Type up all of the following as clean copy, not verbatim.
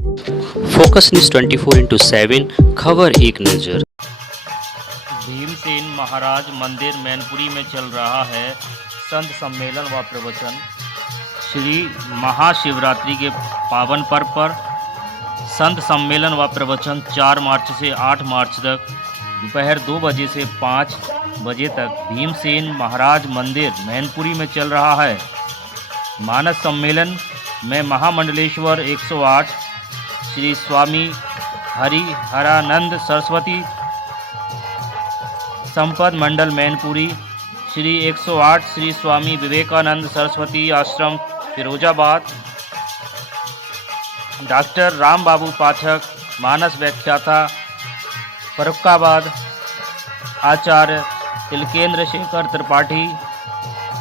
Focus news 24/7 खबर एक नज़र। भीमसेन महाराज मंदिर मैनपुरी में चल रहा है संत सम्मेलन व प्रवचन। श्री महाशिवरात्रि के पावन पर्व पर संत सम्मेलन व प्रवचन 4 मार्च से 8 मार्च तक दोपहर 2 बजे से 5 बजे तक भीमसेन महाराज मंदिर मैनपुरी में चल रहा है। मानस सम्मेलन में महामंडलेश्वर 108 श्री स्वामी हरिहरानंद सरस्वती संपद मंडल मैनपुरी, श्री 108 श्री स्वामी विवेकानंद सरस्वती आश्रम फिरोजाबाद, डॉक्टर राम बाबू पाठक मानस व्याख्याता फरुखाबाद, आचार्य तिलकेंद्र शेखर त्रिपाठी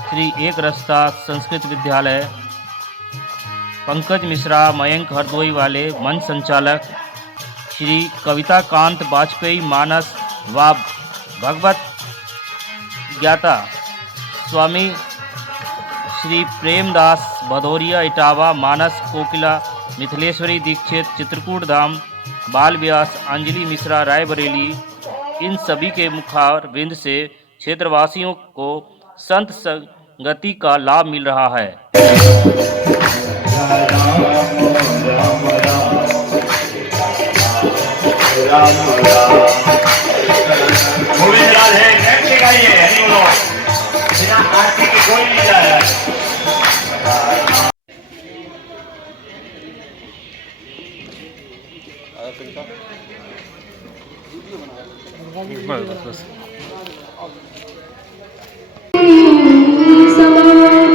श्री एक रस्ता संस्कृत विद्यालय, पंकज मिश्रा मयंक हरदोई वाले मंच संचालक, श्री कविता कांत वाजपेयी मानस व भगवत ज्ञाता स्वामी श्री प्रेमदास भदौरिया इटावा मानस कोकिला मिथिलेश्वरी दीक्षित चित्रकूट धाम बाल व्यास अंजलि मिश्रा रायबरेली, इन सभी के मुखारविंद से क्षेत्रवासियों को संत संगति का लाभ मिल रहा है। बस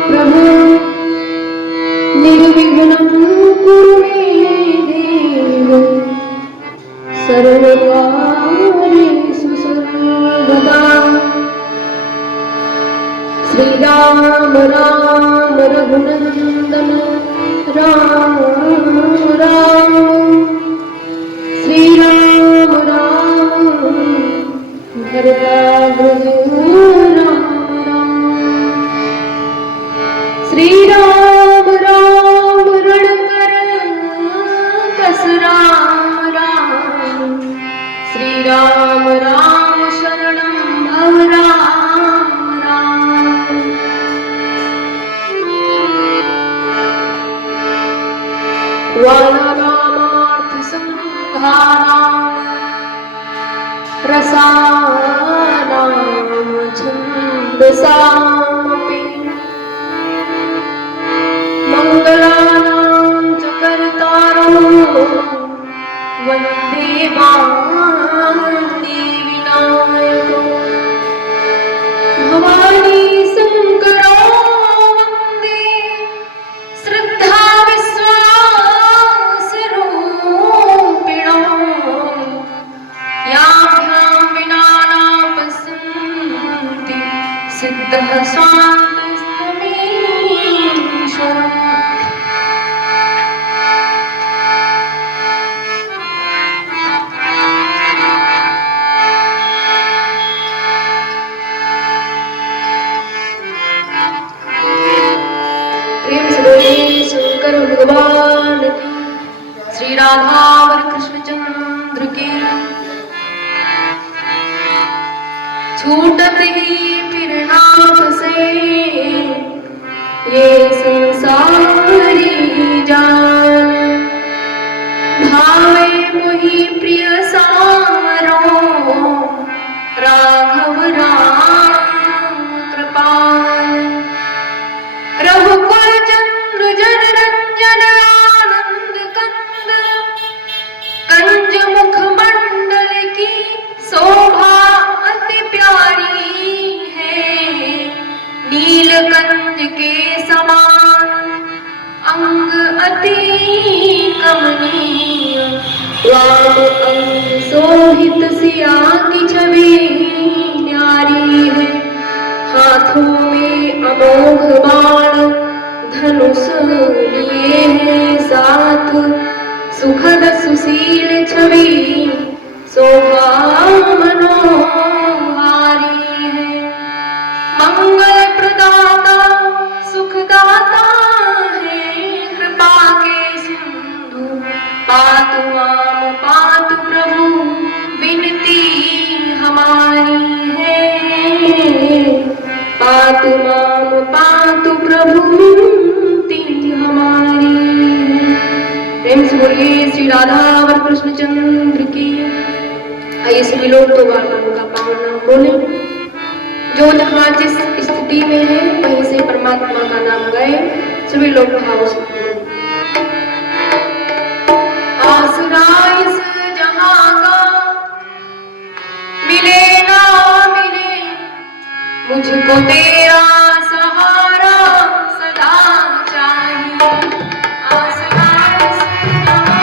प्रभु निर्विघ्नं कुरु मे देव सर्वकार्येषु सर्वदा। श्रीराम राम रघुनंदन राम राम, श्रीराम राम भरता श्रीराम राम रणकर कस राम राम, श्रीराम राम शरणं भव राम राम। वानरामार्थ संहारां रसानां छन्दसामपि मंगलानां च कर्तारो वन्दे विनायको भवानी शंकरो वन्दे श्रद्धा विश्वासरूपिणो याभ्यां विना नापसन्ति सिद्धः स्वान्तस्तमीश्वरम्। शंकर भगवान की, श्री राधावर कृष्ण चंद्र की। छूटत ही फिर ना फंसे ये संसारी जान, भावे मोहि प्रिय सारो राघव राम कृपाल। रघुकुल चंद्र जन रंजन आनंद कंद, कंज मुख मंडल की शोभा अति प्यारी है। नीलकंज के समान अंग अति कमनीय, राम अंग शोभित सिया की छवि न्यारी है। हाथों में अमोघ बाण धनुष लिए हैं साथ, सुखद सुशील छवि शोभा मनोहारी है। मंगल प्रदाता सुखदाता है, कृपा के सिंधु पातु माम पातु प्रभु विनती हमारी है। पातु माम पातु प्रभु विनती हमारी। प्रेम से बोलिए श्री राधा और कृष्णचंद्र की। आइए सभी लोग तो बार का पावन नाम बोले। जो जहाँ जिस स्थिति में है वहीं से परमात्मा का नाम गाए। सभी लोग भाव से आसरा इस जहाँ का मिले ना मिले, मुझको तेरा सहारा सदा चाहिए। आसरा इस जहाँ का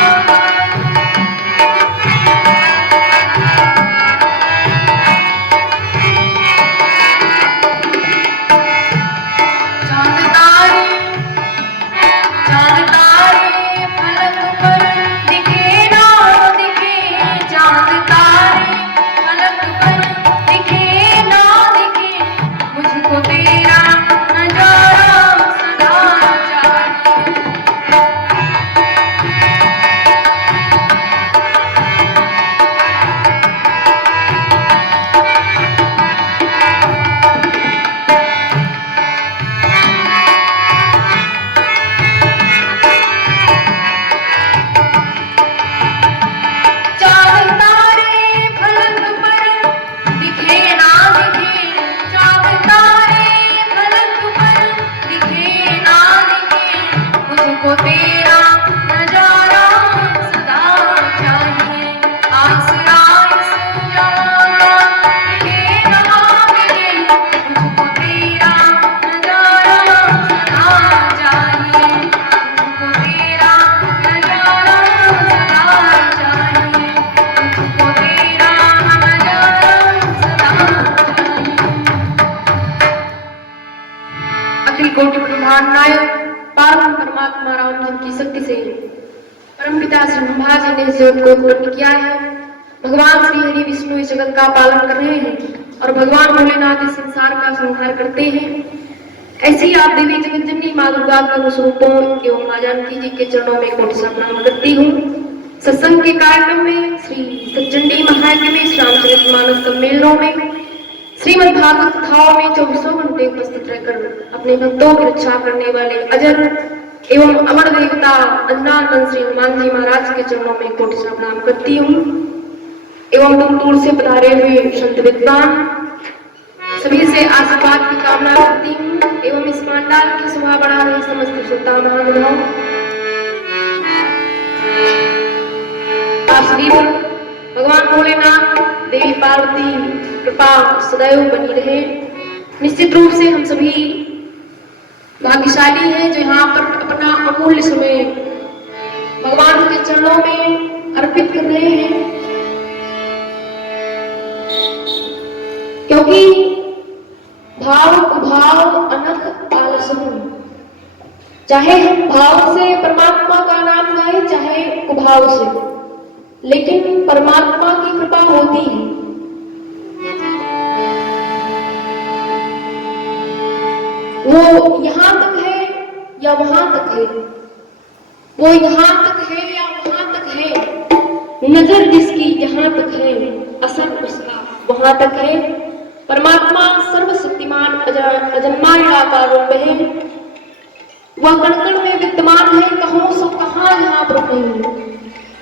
चांद तारे फलक पर दिखे ना दिखे, चांद तारे फलक पर दिखे ना दिखे, मुझको तेरा नजारा सदा चाहिए। चांद तारे फलक पर दिखे ना दिखे, चांद तारे फलक पर दिखे ना दिखे, मुझको तेरा नजारा सदा चाहिए। आसरा इस जहाँ का मिले ना मिले, मुझको तेरा नजारा सदा चाहिए। मुझको तेरा नजारा सदा चाहिए। मुझको तेरा नजारा सदा चाहिए। अखिल कोटि ब्रह्मांड नायक पावन परमात्मा राम जी की शक्ति से परमपिता श्री ब्रह्मा जी ने इस जगत को उत्पन्न किया है। भगवान श्री हरि विष्णु इस जगत का पालन कर रहे हैं और भगवान भोलेनाथ इस संसार का संहार करते हैं। ऐसी आप देवी जगत जननी माँ दुर्गा के स्वरूपों एवं माँ जानकी जी के चरणों में कोटि सा प्रणाम करती हूँ। सत्संग के कार्यक्रम में श्री सच्चंडी महायज्ञ में श्री रामचरितमानस सम्मेलनों में श्रीमद् भागवत कथाओं में 24 घंटे उपस्थित रहकर अपने भक्तों की रक्षा करने वाले अजर एवं अमर देवता अंजनानंद श्री हनुमान जी महाराज के चरणों में कोटि सा प्रणाम करती हूँ। एवं दूर दूर से पधारे हुए संत विद्वान सभी से आशीर्वाद की कामना करती हूँ। एवं इस पांडाल की शोभा बढ़ा रहे समस्त श्रोता महानुभाव आप सभी पर भगवान भोलेनाथ देवी पार्वती कृपा सदैव बनी रहे। निश्चित रूप से हम सभी भाग्यशाली हैं जो यहाँ पर अपना अमूल्य समय भगवान के चरणों में अर्पित कर रहे हैं, क्योंकि भाव कुभाव अनख आलसहु। चाहे हम भाव से परमात्मा का नाम गाए चाहे कुभाव से, लेकिन परमात्मा की कृपा होती है। वो यहाँ तक है या वहां तक है, वो यहाँ तक है या वहां तक है, नजर जिसकी जहां तक है असर उसका वहां तक है। परमात्मा सर्वशक्तिमान अजन्मा निराकार रूप है। वह कण कण में विद्यमान है, कहो सो कहाँ यहाँ पर नहीं।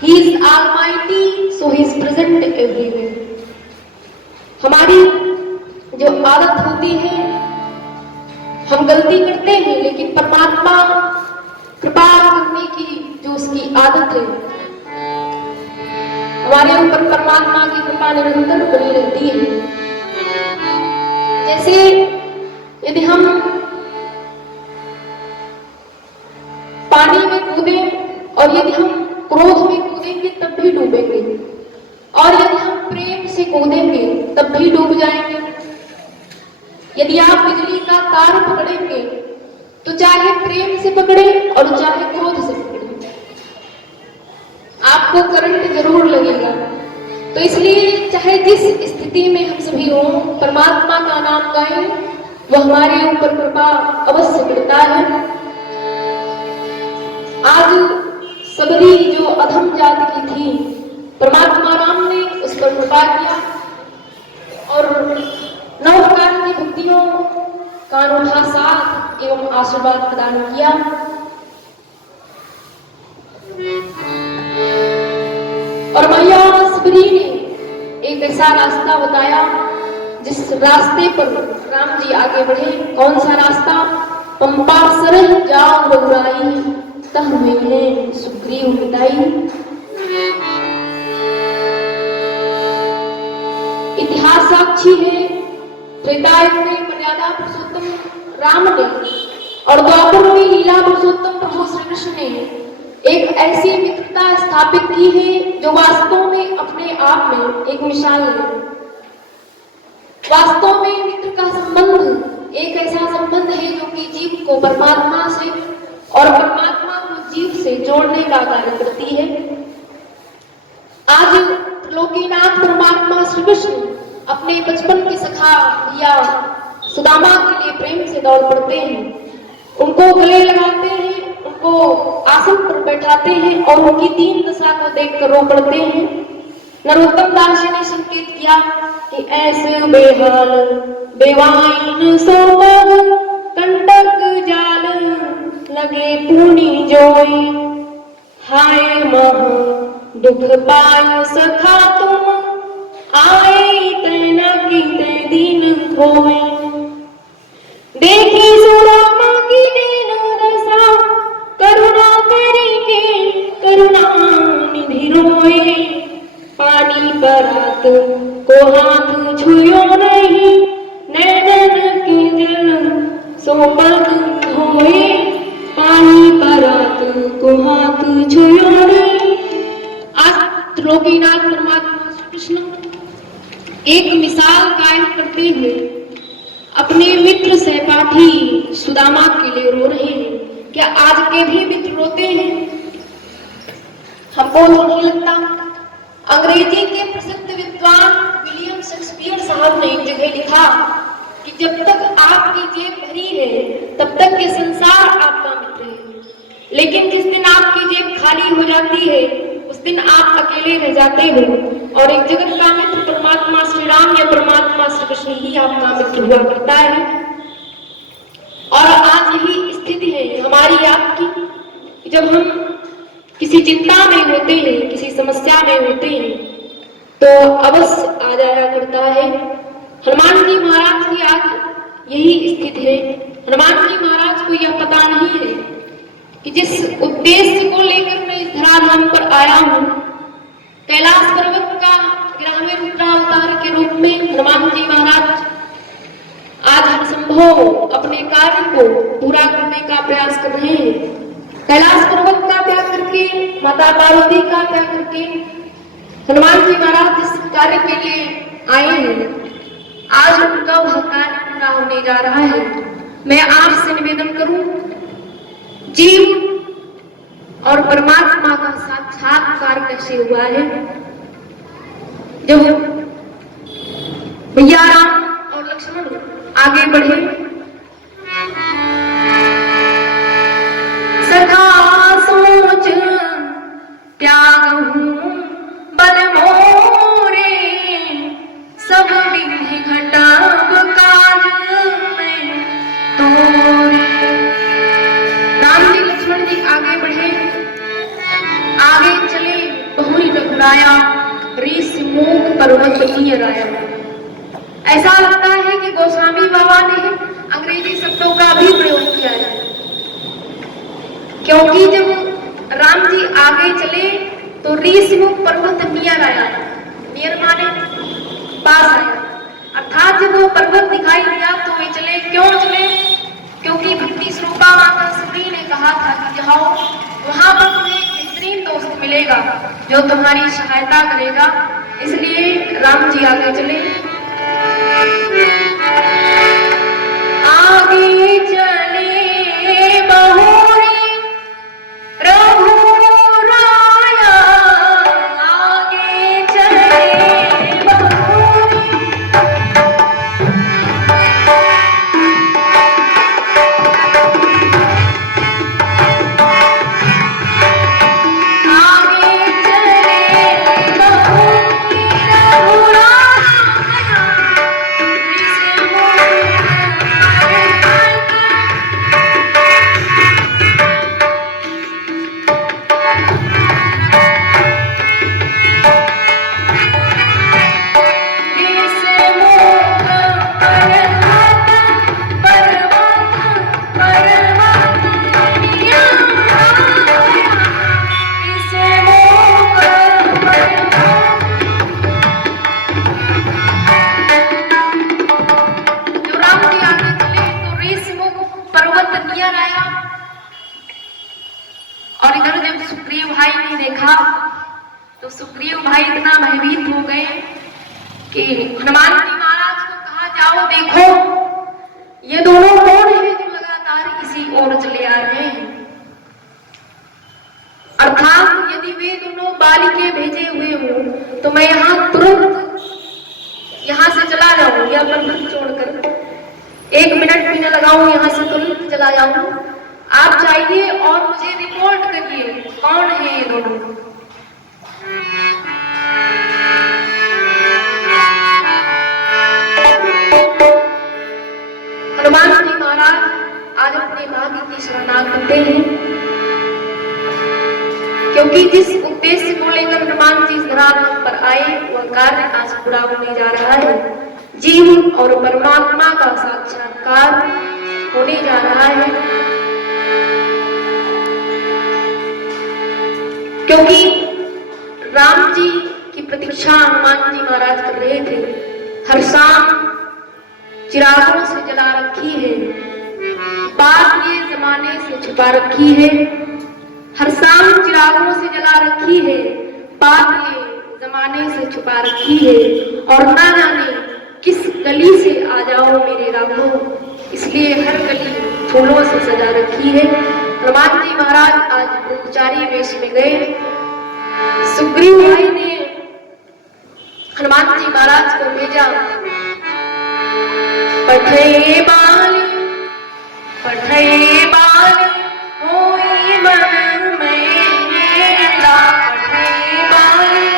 He is Almighty, so He is present everywhere. हमारी जो आदत होती है, हम गलती करते हैं, लेकिन परमात्मा कृपा करने की जो उसकी आदत है, हमारे ऊपर परमात्मा की कृपा निरंतर बनी रहती है। जैसे यदि हम पानी में कूदें और यदि हम क्रोध में कूदेंगे तब भी डूबेंगे, और यदि हम प्रेम से कूदेंगे तब भी डूब जाएंगे। यदि आप बिजली का तार पकड़ेंगे तो चाहे प्रेम से पकड़े और चाहे क्रोध से पकड़े, आपको करंट जरूर लगेगा। तो इसलिए चाहे जिस स्थिति में हम सभी हों, परमात्मा का नाम गाएं, वह हमारे ऊपर कृपा अवश्य करता है। आज सबरी जो अधम जाति की थी, परमात्मा राम ने उस पर कृपा किया और 9 प्रकार की भक्तियों का अनूठा साथ एवं आशीर्वाद प्रदान किया। और मैया सबरी ने एक ऐसा रास्ता बताया जिस रास्ते पर राम जी आगे बढ़े। कौन सा रास्ता? पंपा सरह जाओ रघुराई, तह में सुग्रीव मिताई। इतिहास साक्षी है, त्रेतायुग में मर्यादा पुरुषोत्तम राम ने और द्वापर में लीला पुरुषोत्तम प्रभु श्री कृष्ण ने एक ऐसी मित्रता स्थापित की है जो वास्तव में अपने आप में एक मिसाल है। वास्तव में मित्र का संबंध एक ऐसा संबंध है जो कि जीव को परमात्मा से और परमात्मा को जीव से जोड़ने का कार्य करती है। आज त्रिलोकीनाथ परमात्मा श्री कृष्ण अपने बचपन के सखा या सुदामा के लिए प्रेम से दौड़ पड़ते हैं, उनको गले लगाते हैं, उनको आसन पर बैठाते हैं और उनकी दीन दशा को देखकर रो पड़ते हैं। नरोत्तम दास जी ने संकेत किया कि ऐसे बेहाल बेवाइन सोमग कंटक जाल लगे पूनी जोई, हाय मह दुख पाय सखा तुम आए तैना की तै दीन खोए। देखी सुदामा की दीन दशा करुणा करी के करुणा निधि रोए, पानी परात को हाथ छुयो नहीं, नैनन के जल सो पग धोए, पानी परात को हाथ छुयो नहीं। आज त्रिलोकीनाथ परमात्मा श्री कृष्ण एक मिसाल कायम करते हुए अपने मित्र सहपाठी सुदामा के लिए रो रहे हैं। क्या आज के भी मित्र रोते हैं? हमको नहीं लगता। अंग्रेजी के प्रसिद्ध विद्वान विलियम शेक्सपियर साहब ने एक जगह लिखा कि जब तक आपकी जेब भरी है तब तक ये संसार आपका मित्र है, लेकिन जिस दिन आपकी जेब खाली हो जाती है उस दिन आप अकेले रह जाते हो और एक जगत का मित्र परमात्मा श्री राम या परमात्मा श्री कृष्ण ही आपका मित्र हुआ करता है। और आज यही स्थिति है हमारी आपकी। जब हम किसी चिंता में होते हैं, किसी समस्या में होते हैं, तो अवश्य आ जाया करता है। हनुमान जी महाराज की आज यही स्थिति है। हनुमान जी महाराज को यह पता नहीं है कि जिस उद्देश्य को लेकर मैं इस धराधाम पर आया हूँ, कैलाश पर्वत का ग्रामीण रुद्रावतार के रूप में हनुमान जी महाराज आज हर संभव अपने कार्य को पूरा करने का प्रयास कर रहे हैं। कैलाश पर्वत का त्याग करके, माता पार्वती का त्याग करके हनुमान जी महाराज जिस कार्य के लिए आए हैं, आज उनका वह कार्य पूरा होने जा रहा है। मैं आपसे निवेदन करूं, जीव और परमात्मा का साक्षात्कार कैसे हुआ है? जब भैया राम और लक्ष्मण आगे बढ़े, सखा सोच त्याग हूं बल मोरे, सब विधि घटब काज में तोरे। राम जी लक्ष्मण जी आगे बढ़े, आगे चले बहुरी रघुराया, ऋष मूक पर्वत नियराया। ऐसा लगता है कि गोस्वामी बाबा ने अंग्रेजी शब्दों का भी प्रयोग किया है, क्योंकि जब राम जी आगे चले तो ऋष मूक पर्वत नियर आया। नियर माने पास आया, अर्थात जब वो पर्वत दिखाई दिया तो वे चले। क्यों चले? क्योंकि भक्ति स्वरूपा माता सबरी ने कहा था कि जाओ वहां पर तुम्हें बेहतरीन दोस्त मिलेगा जो तुम्हारी सहायता करेगा, इसलिए राम जी आगे चले। आगे चले बहुरी रघुराया, आगे चले बहुरी। तो सुग्रीव भाई इतना भयभीत हो गए कि हनुमान जी महाराज को कहा, जाओ देखो ये दोनों कौन है जो लगातार इसी ओर चले आ रहे हैं। अर्थात यदि वे दोनों बालिके भेजे हुए हों तो मैं यहाँ तुरंत यहाँ से चला जाऊं या पर्वत छोड़कर 1 मिनट भी न लगाऊं, यहाँ से तुरंत चला जाऊं। आप जाइए और मुझे रिपोर्ट करिए कौन है ये दोनों। हनुमान जी महाराज आज अपने भाग्य की शरणागत हैं, क्योंकि जिस उद्देश्य को लेकर हनुमान जी धरातल पर आए वह कार्य आज पूरा होने जा रहा है। जीव और परमात्मा का साक्षात्कार होने जा रहा है। क्योंकि राम जी की प्रतीक्षा हनुमान जी महाराज कर रहे थे। हर शाम चिरागों से जला रखी है, बात ये जमाने से छुपा रखी है। हर शाम चिरागों से जला रखी है, बात ये जमाने से छुपा रखी है। और ना जाने किस गली से आ जाओ मेरे राघो, इसलिए हर गली फूलों से सजा रखी है। हनुमान जी महाराज आज ब्रह्मचारी वेश में गए। सुग्रीव भाई ने हनुमान जी महाराज को भेजा, पठे बाली होई मन मेरा, पठे बाली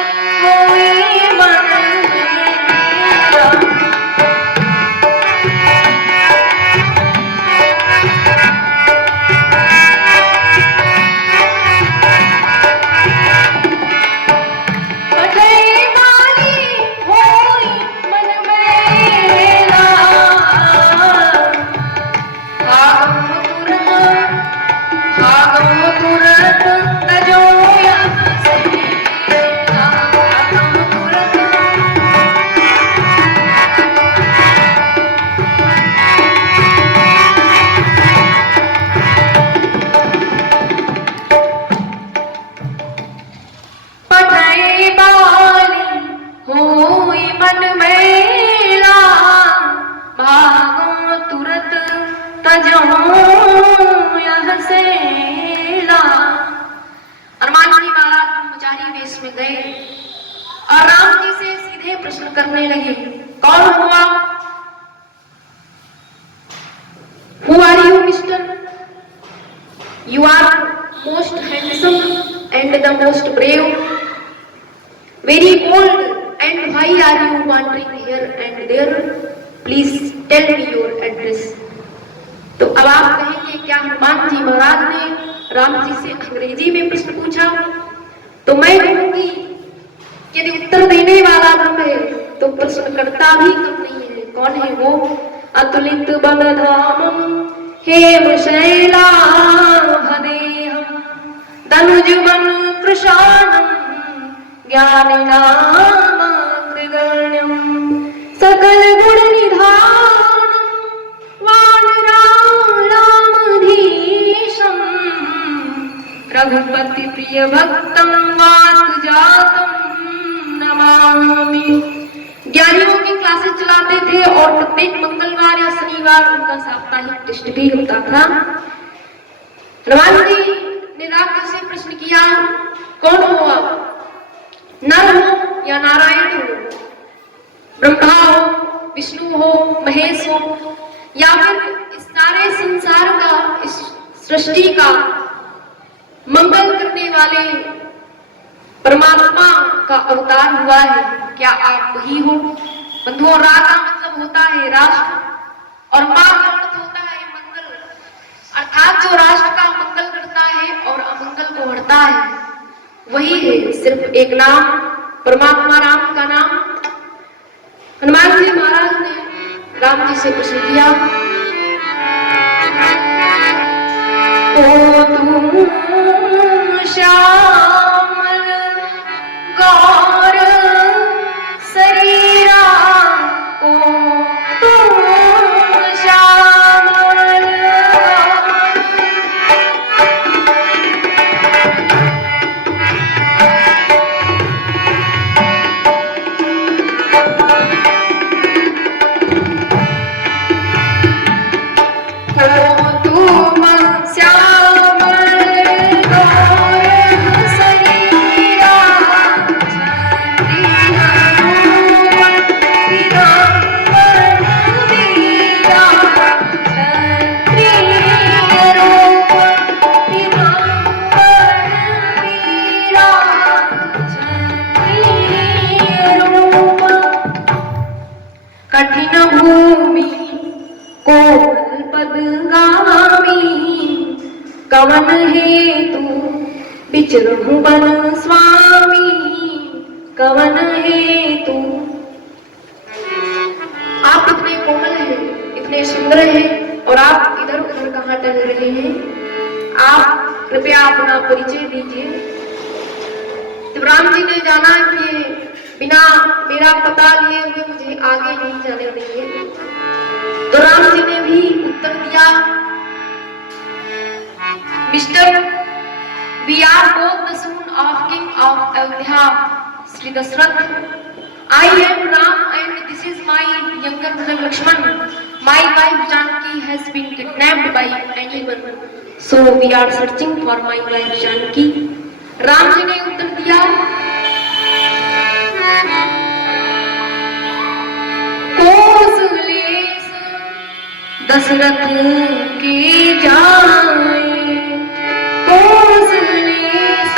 होई मन मेरा। पठे बाली होई मन मेरा, तुरंत तजो यहाँ से तुरंत। पठे बाली होई मन मेरा, भागो तुरंत तजो यहाँ से। हनुमान जी महाराज ब्रह्मचारी वेश में गए और राम जी से सीधे प्रश्न करने लगे, कौन हुआ? Who are you, mister? You are most handsome and the most brave, very bold, and why are you wandering here and there? Please tell me your address. तो अब आप कहेंगे क्या हनुमान जी महाराज ने राम जी से अंग्रेजी में प्रश्न पूछा? तो मैं कहूंगी यदि उत्तर देने वाला ब्रह्म है तो प्रश्नकर्ता भी कम नहीं है। कौन है वो? अतुलित बलधामम हेम शैलाभदेहम धनुजवन कृशानम ज्ञानिनामाग्रगण्यम सकल गुण निधानम वानराणामधीशम रघुपति प्रिय भक्तम वात जातम नमामि। ज्ञानियों की क्लासेस चलाते थे और प्रत्येक मंगलवार या शनिवार उनका साप्ताहिक टेस्ट भी होता था। हनुमान जी ने राम से प्रश्न किया, कौन हो आप? नर हो या नारायण हो, ब्रह्मा हो, विष्णु हो, महेश हो, या फिर इस सारे संसार का, इस सृष्टि का मंगल करने वाले परमात्मा का अवतार हुआ है? क्या आप वही हो? बंधुओं, रा का मतलब होता है राष्ट्र और मां का अर्थ होता है मंगल, अर्थात जो राष्ट्र का मंगल करता है और अमंगल को हरता है वही है सिर्फ एक नाम, परमात्मा राम का नाम। हनुमान जी महाराज ने राम जी से प्रश्न किया, ओ तुम श्यामल गौर शरीरा, ओ तुम श्यामल कवन है तू विचरहु बन स्वामी, कवन है तू। आप इतने कोमल हैं, इतने सुंदर हैं और आप इधर उधर कहाँ टहल रहे हैं? आप कृपया अपना परिचय दीजिए। तो राम जी ने जाना कि बिना मेरा पता लिए हुए मुझे आगे नहीं जाने देंगे, तो राम जी ने भी उत्तर दिया, mister, we are both the son of king of Ayodhya Shri Dasharath. I am Ram and this is my younger brother Lakshman. My wife Janki has been kidnapped by anyone, so we are searching for my wife Janki. Ram ji ने उत्तर दिया, कौशलेश दशरथ के जाए, कौशलेश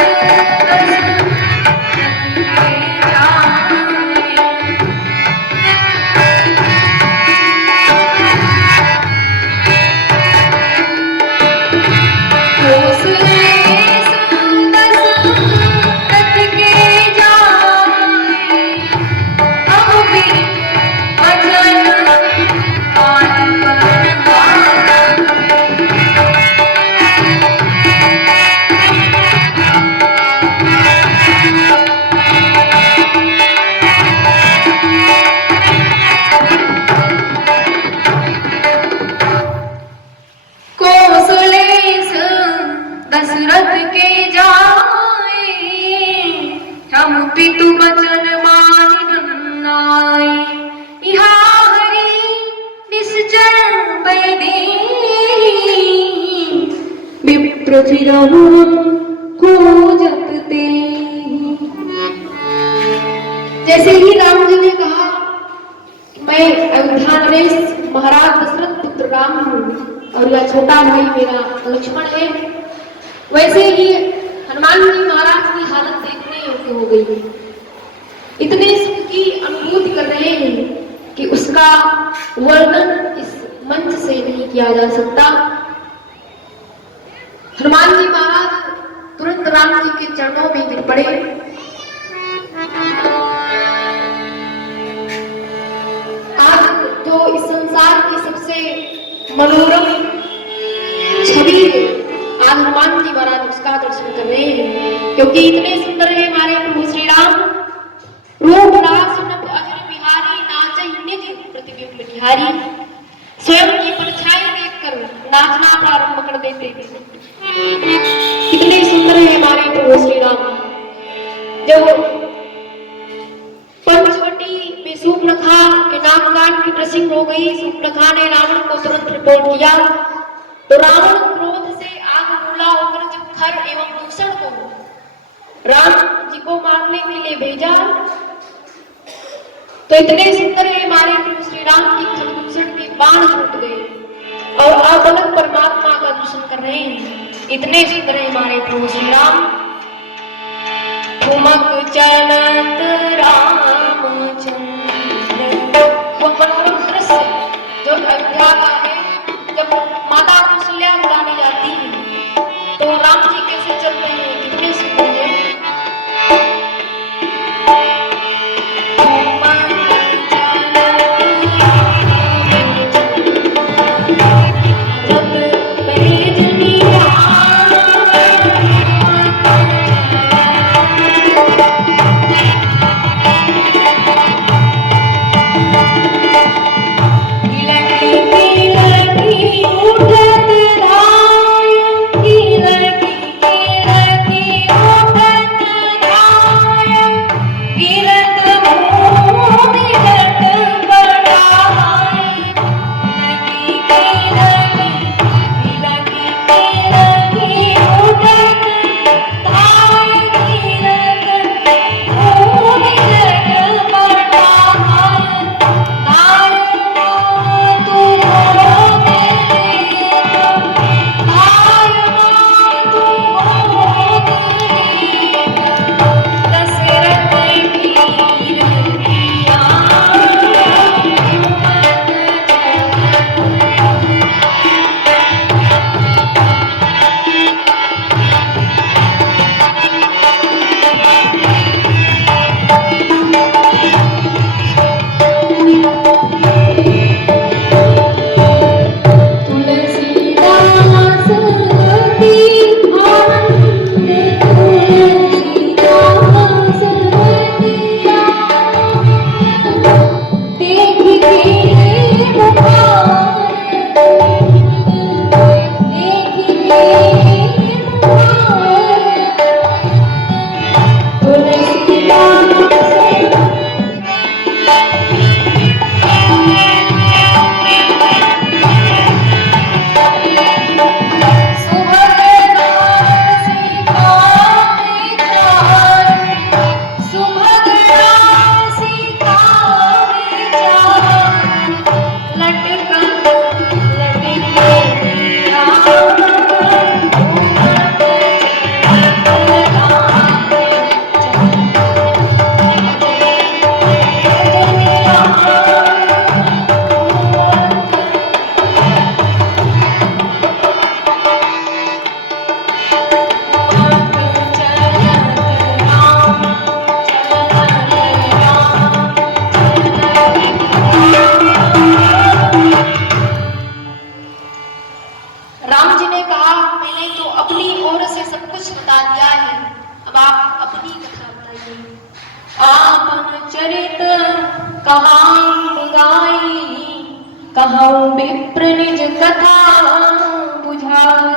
दशरथ के जाए। दशरथ के जाए, हम पितु वचन मानि आए, यहाँ हरि निश्चर बैदे, विप्र चिरहु खोजत ते। जैसे ही राम जी ने कहा मैं अयोध्या नरेश महाराज दशरथ पुत्र राम हूँ और यह छोटा भाई मेरा लक्ष्मण है, वैसे ही हनुमान जी महाराज की हालत देखने योग्य हो गई है। इतने सुख की अनुभूति कर रहे हैं कि उसका वर्णन इस मंच से नहीं किया जा सकता। हनुमान जी महाराज तुरंत राम जी के चरणों में गिर पड़े। आज जो इस संसार की सबसे मनोरम छवि है, आज हनुमान जी महाराज उसका दर्शन कर रहे हैं, क्योंकि इतने सुंदर है हमारे प्रभु श्री राम। रूप रास नभ अजर बिहारी, नाचहि निज प्रतिबिंब बिहारी। स्वयं की परछाई देखकर नाचना प्रारंभ कर देते हैं। कितने सुंदर है हमारे प्रभु श्री राम। जब पंचवटी में शूर्पणखा के नामकांड की प्रसिंग हो गई, शूर्पणखा ने रावण को तुरंत रिपोर्ट किया, तो रावण क्रोध से आग बबूला होकर जब खर एवं दूषण को राम जी को मारने के लिए भेजा, तो इतने सुंदर है हमारे प्रभु श्री राम की खर दूषण के बाण छूट गए और अचानक परमात्मा का दर्शन कर रहे हैं। इतने सुंदर है हमारे प्रभु श्री राम। ठुमक चलत रामचंद्र, वो मनोरम दृश्य जो अयोध्या का है। जब माता कौशल्या बुलाने जाती है तो राम जी कैसे चलते हैं, कितने सुंदर है। आपन चरित कहाँ गाई, कहूँ विप्र निज कथा बुझाई।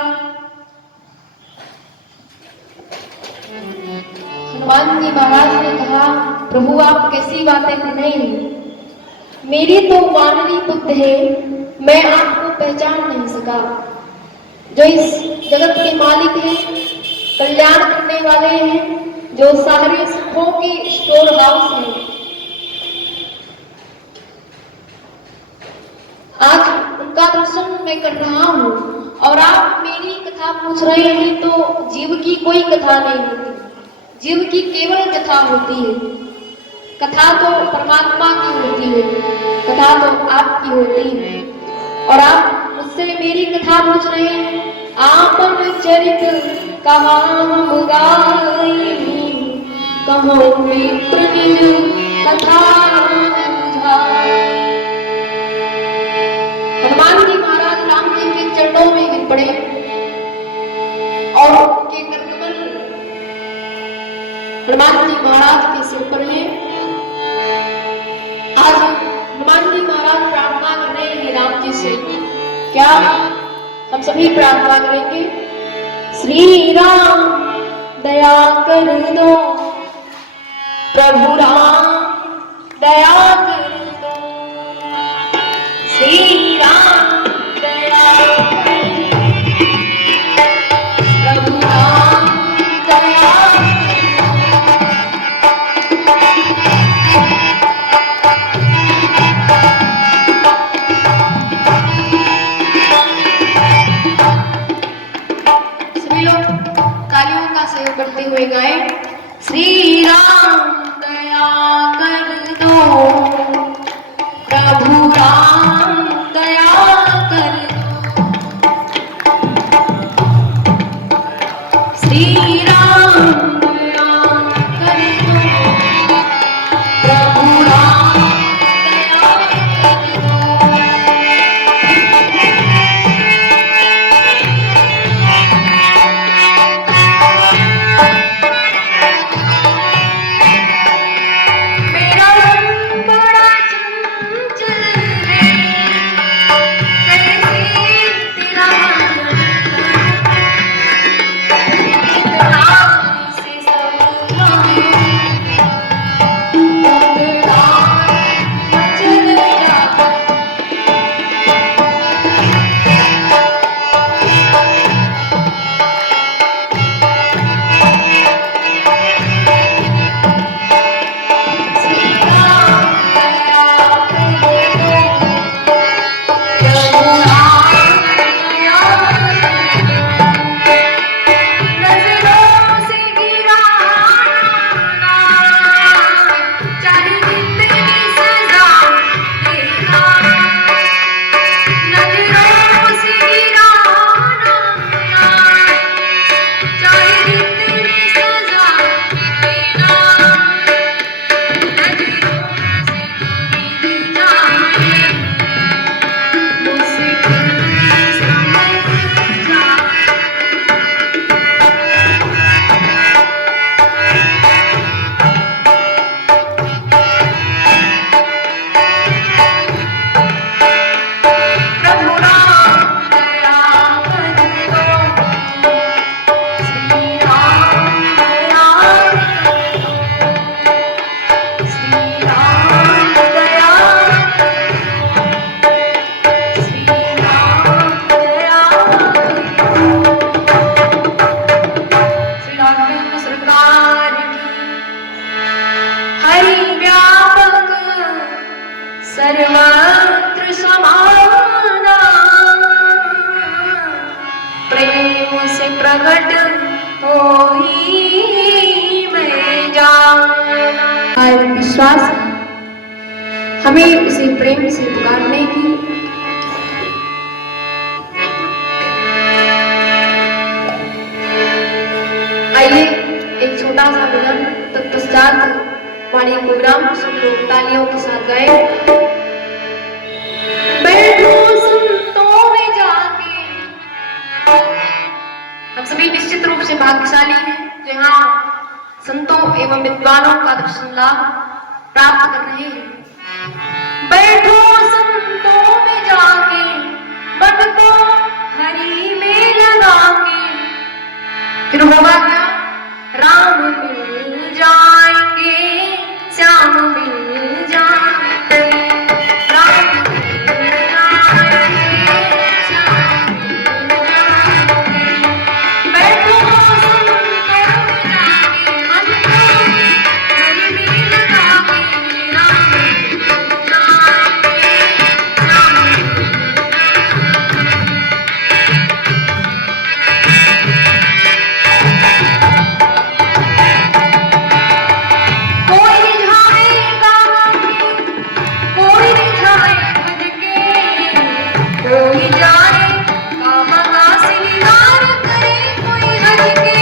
हनुमान जी महाराज ने कहा, प्रभु आप कैसी बातें कर रहे हैं? मेरी तो वानरी बुद्धि है, मैं आपको पहचान नहीं सका। जो इस जगत के मालिक हैं, कल्याण करने वाले हैं, जो सारे सुखों की स्टोर हाउस है, आज उनका दर्शन मैं कर रहा हूँ और आप मेरी कथा पूछ रहे हैं। तो जीव की कोई कथा नहीं होती, जीव की केवल कथा होती है। कथा तो परमात्मा की होती है, कथा तो आपकी होती है। और आप मुझसे मेरी कथा पूछ रहे हैं। आपन चरित कहाँ हम गाई, कहो विप्र निज कथा बुझाई। हनुमान जी महाराज राम जी के चरणों में गिर पड़े और उनके करकमल हनुमान जी महाराज के सिर पर है। आज हनुमान जी महाराज प्रार्थना कर रहे हैं राम जी से। क्या हम सभी प्रार्थना करेंगे? श्री राम दया कर दो, प्रभु राम दया कर दो, श्री राम दया कर दो, प्रभु राम दया सहयोग करते हुए गाए। श्री राम दया कर दो, प्रभु राम दया कर दो, श्री राम दया कर दो, प्रभु राम दया कर दो। सर्वत्र समाना, प्रेम से प्रकट होई मैं जाना। विश्वास हमें उसे प्रेम से पुकारने की। आइए एक छोटा सा भजन, तत्पश्चात वाणी प्रोग्राम सब लोग तालियों के साथ गाए। बैठो संतों में जाके, हम सभी निश्चित रूप से भाग्यशाली हैं जहाँ संतों एवं विद्वानों का दर्शन लाभ प्राप्त कर रहे हैं। बैठो संतों में जाके, मन को हरि में लगा के, फिर होगा क्या? राम मिल जाएंगे, श्याम मिल जाएंगे, राम मिल जाएंगे, श्याम मिल जाएंगे। बैठो संतों में जाके, मन को हरि में लगा के, राम मिल जाएंगे, श्याम मिल कोई रिझाएगा के, कोई रिझाए भज के, कोई जाए काम का श्रृंगार करे, कोई हज के।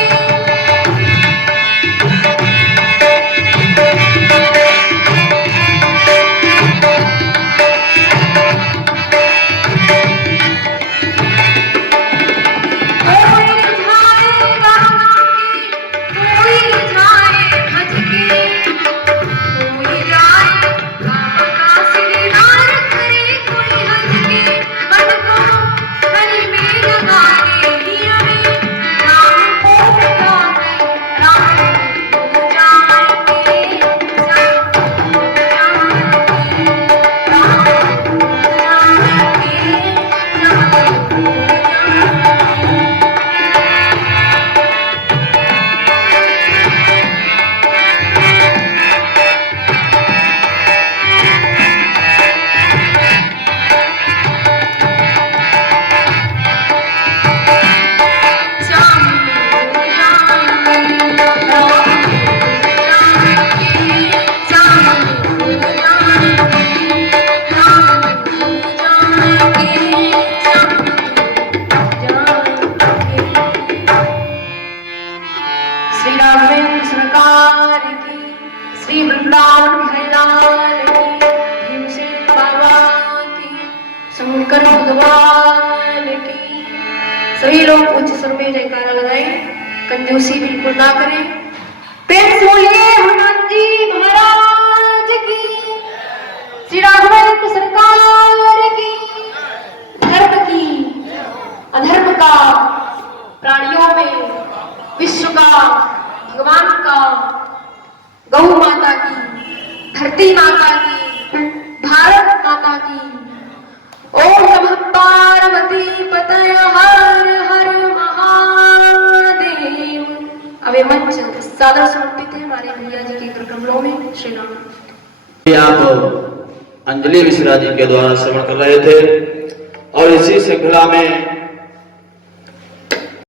कोई रिझाएगा के, कोई रिझाए भज के, कोई जाए काम का श्रृंगार करे, कोई हज के। मन को हरि में लगा के, हिया में राम को बिठा के, राम मिल जाएंगे, श्याम मिल जाएंगे, राम मिल जाएंगे, श्याम मिल जाएंगे। श्याम मिल जाएंगे, राम मिल जाएंगे, श्याम मिल जाएंगे, राम मिल जाएंगे, श्याम मिल जाएंगे। श्री राघवेंद्र सरकार की, श्री वृंदावन बिहारी लाल की, भीमसेन बाबा की, शंकर भगवान की। सभी लोग उच्च स्वर में जयकारा लगाएं, कंजूसी बिल्कुल ना करें। प्रेम से बोलिए हनुमान जी महाराज की, श्री राघवेंद्र सरकार की। धर्म की, अधर्म का, प्राणियों में, विश्व का, भगवान का, गौ माता की, धरती माता की, भारत माता की। ओम नमः पार्वती पतये हर हर महादेव। अब ये मंच सादर समर्पित है हमारे भैया जी के कर कमलों में। श्री राम। आप अंजलि मिश्रा जी के द्वारा श्रवण कर रहे थे और इसी श्रृंखला में